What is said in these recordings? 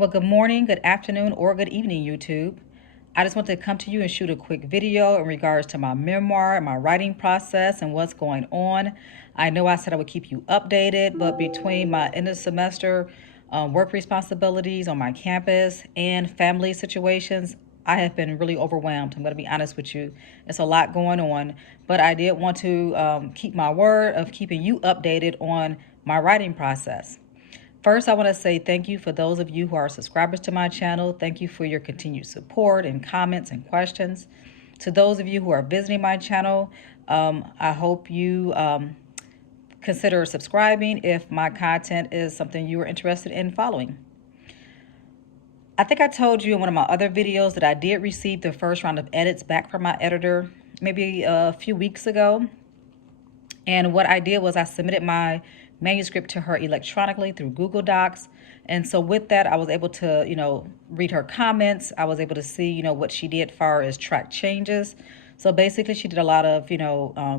Well, good morning, good afternoon, or good evening, YouTube. I just want to come to you and shoot a quick video in regards to my memoir and my writing process and what's going on. I know I said I would keep you updated, but between my end of semester work responsibilities on my campus and family situations, I have been really overwhelmed. I'm going to be honest with you. It's a lot going on, but I did want to keep my word of keeping you updated on my writing process. First, I want to say thank you for those of you who are subscribers to my channel. Thank you for your continued support and comments and questions. To those of you who are visiting my channel, I hope you consider subscribing if my content is something you are interested in following. I think I told you in one of my other videos that I did receive the first round of edits back from my editor maybe a few weeks ago. And what I did was I submitted my manuscript to her electronically through Google Docs. And so with that, I was able to, read her comments. I was able to see, what she did far as track changes. So basically, she did a lot of,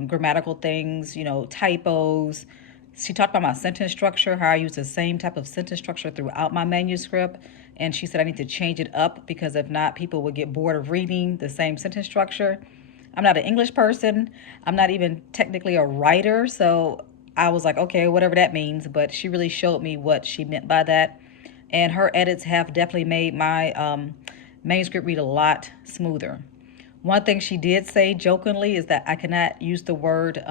grammatical things, typos. She talked about my sentence structure, how I use the same type of sentence structure throughout my manuscript. And she said I need to change it up because if not, people would get bored of reading the same sentence structure. I'm not an English person. I'm not even technically a writer. So I was like, okay, whatever that means. But she really showed me what she meant by that. And her edits have definitely made my manuscript read a lot smoother. One thing she did say jokingly is that I cannot use the word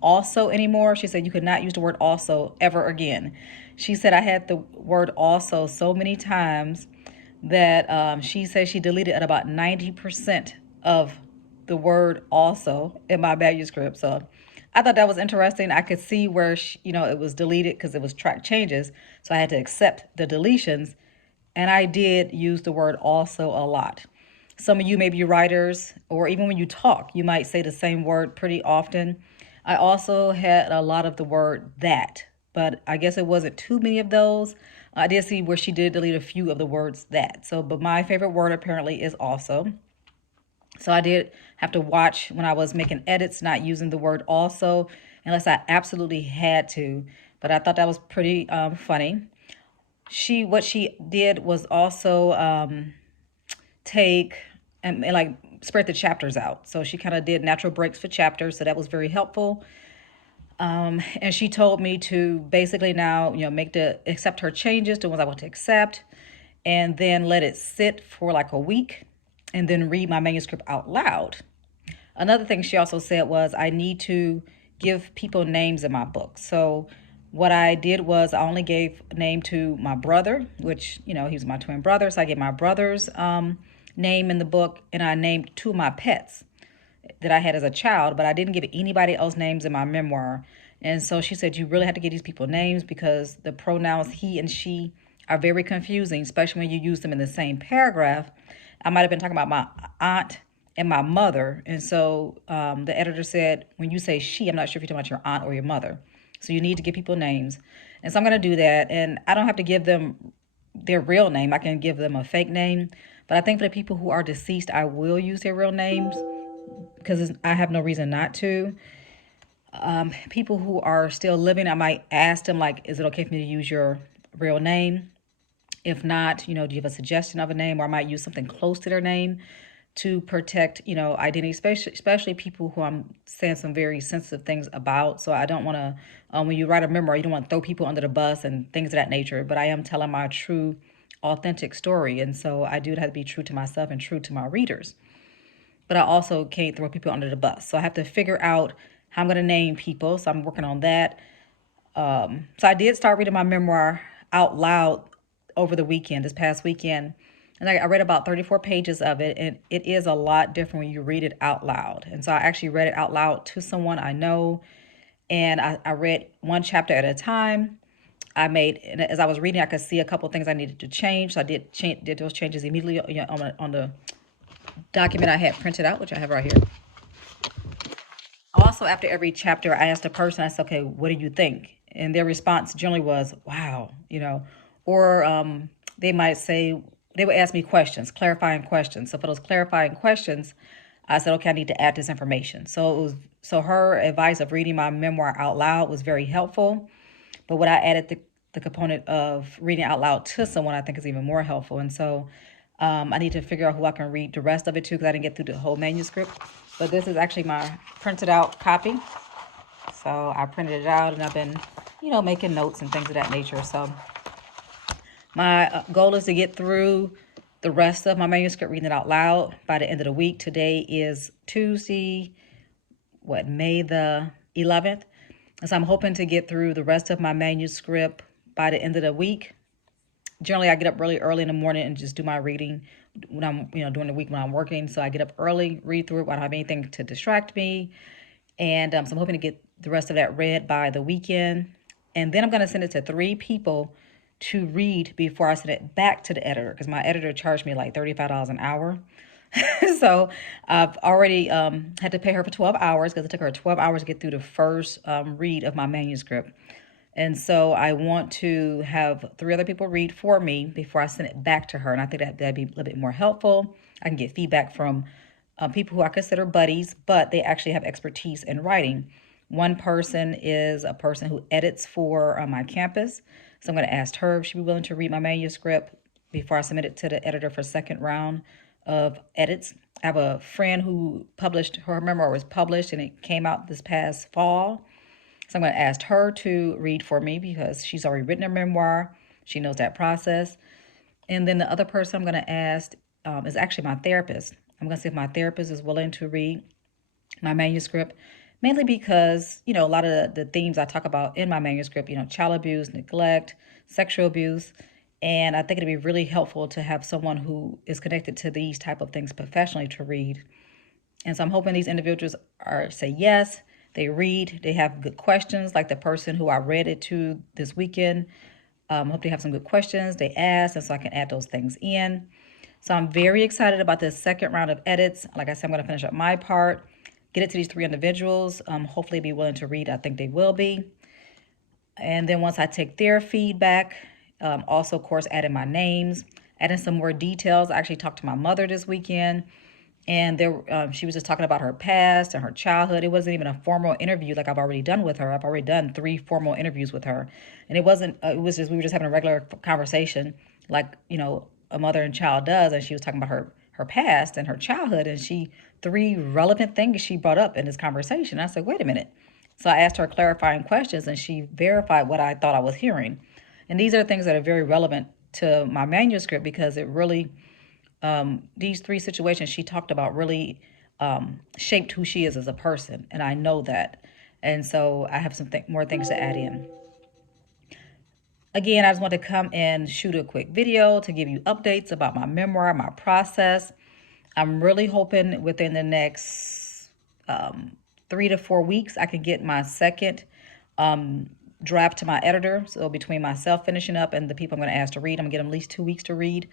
also anymore. She said you could not use the word also ever again. She said I had the word also so many times that she said she deleted at about 90% of the word also in my manuscript. So I thought that was interesting. I could see where, it was deleted because it was track changes. So I had to accept the deletions. And I did use the word also a lot. Some of you may be writers, or even when you talk, you might say the same word pretty often. I also had a lot of the word that, but I guess it wasn't too many of those. I did see where she did delete a few of the words that. So, but my favorite word apparently is also. So I did have to watch when I was making edits, not using the word also, unless I absolutely had to. But I thought that was pretty funny. What she did was also take and like spread the chapters out. So she kind of did natural breaks for chapters. So that was very helpful. And she told me to basically now, accept her changes, the ones I want to accept, and then let it sit for like a week and then read my manuscript out loud. Another thing she also said was I need to give people names in my book. So what I did was I only gave a name to my brother, which, he's my twin brother. So I gave my brother's name in the book, and I named two of my pets that I had as a child, but I didn't give anybody else names in my memoir. And so she said, you really have to give these people names because the pronouns he and she are very confusing, especially when you use them in the same paragraph. I might have been talking about my aunt and my mother. And so the editor said, when you say she, I'm not sure if you're talking about your aunt or your mother. So you need to give people names. And so I'm going to do that. And I don't have to give them their real name. I can give them a fake name. But I think for the people who are deceased, I will use their real names because I have no reason not to. People who are still living, I might ask them, like, is it okay for me to use your real name? If not, do you have a suggestion of a name? Or I might use something close to their name to protect, identity, especially people who I'm saying some very sensitive things about. So I don't want to, when you write a memoir, you don't want to throw people under the bus and things of that nature. But I am telling my true, authentic story. And so I do have to be true to myself and true to my readers. But I also can't throw people under the bus. So I have to figure out how I'm going to name people. So I'm working on that. So I did start reading my memoir out loud over the weekend, this past weekend. And I read about 34 pages of it. And it is a lot different when you read it out loud. And so I actually read it out loud to someone I know. And I read one chapter at a time. And as I was reading, I could see a couple of things I needed to change. So I did those changes immediately on the document I had printed out, which I have right here. Also, after every chapter, I asked a person, I said, okay, what do you think? And their response generally was, wow, or they might say, they would ask me questions, clarifying questions. So for those clarifying questions, I said, okay, I need to add this information. So her advice of reading my memoir out loud was very helpful. But what I added the component of reading out loud to someone, I think is even more helpful. And so I need to figure out who I can read the rest of it to because I didn't get through the whole manuscript. But this is actually my printed out copy. So I printed it out and I've been, making notes and things of that nature. So my goal is to get through the rest of my manuscript, reading it out loud by the end of the week. Today is Tuesday, May the 11th. And so I'm hoping to get through the rest of my manuscript by the end of the week. Generally, I get up really early in the morning and just do my reading when I'm, during the week when I'm working. So I get up early, read through it. I don't have anything to distract me. And so I'm hoping to get the rest of that read by the weekend. And then I'm going to send it to 3 people to read before I send it back to the editor, because my editor charged me like $35 an hour. So I've already had to pay her for 12 hours because it took her 12 hours to get through the first read of my manuscript. And so I want to have 3 other people read for me before I send it back to her. And I think that'd be a little bit more helpful. I can get feedback from people who I consider buddies, but they actually have expertise in writing. One person is a person who edits for my campus. So I'm going to ask her if she'd be willing to read my manuscript before I submit it to the editor for second round of edits. I have a friend who published, her memoir was published and it came out this past fall. So I'm going to ask her to read for me because she's already written her memoir. She knows that process. And then the other person I'm going to ask is actually my therapist. I'm going to see if my therapist is willing to read my manuscript, mainly because, a lot of the themes I talk about in my manuscript, child abuse, neglect, sexual abuse. And I think it'd be really helpful to have someone who is connected to these type of things professionally to read. And so I'm hoping these individuals say yes, they read, they have good questions, like the person who I read it to this weekend. Hope they have some good questions, they ask, and so I can add those things in. So I'm very excited about this second round of edits. Like I said, I'm going to finish up my part, get it to these 3 individuals. Hopefully be willing to read. I think they will be. And then once I take their feedback, also, of course, adding my names, adding some more details. I actually talked to my mother this weekend, and she was just talking about her past and her childhood. It wasn't even a formal interview like I've already done with her. I've already done 3 formal interviews with her. And it wasn't, it was just, we were just having a regular conversation like, a mother and child does. And she was talking about her past and her childhood. And 3 relevant things she brought up in this conversation. I said, wait a minute. So I asked her clarifying questions and she verified what I thought I was hearing. And these are things that are very relevant to my manuscript because it really, these 3 situations she talked about really shaped who she is as a person. And I know that. And so I have some more things to add in. Again, I just want to come and shoot a quick video to give you updates about my memoir, my process. I'm really hoping within the next 3 to 4 weeks, I can get my second draft to my editor. So between myself finishing up and the people I'm going to ask to read, I'm going to get them at least 2 weeks to read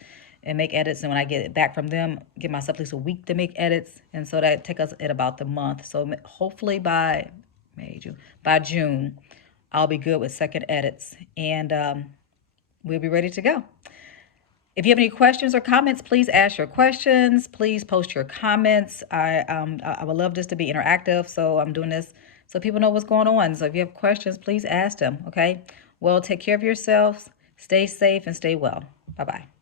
and make edits. And when I get it back from them, give myself at least a week to make edits. And so that take us at about the month. So hopefully by June, I'll be good with second edits and we'll be ready to go. If you have any questions or comments, please ask your questions. Please post your comments. I would love this to be interactive, so I'm doing this so people know what's going on. So if you have questions, please ask them, okay? Well, take care of yourselves, stay safe, and stay well. Bye-bye.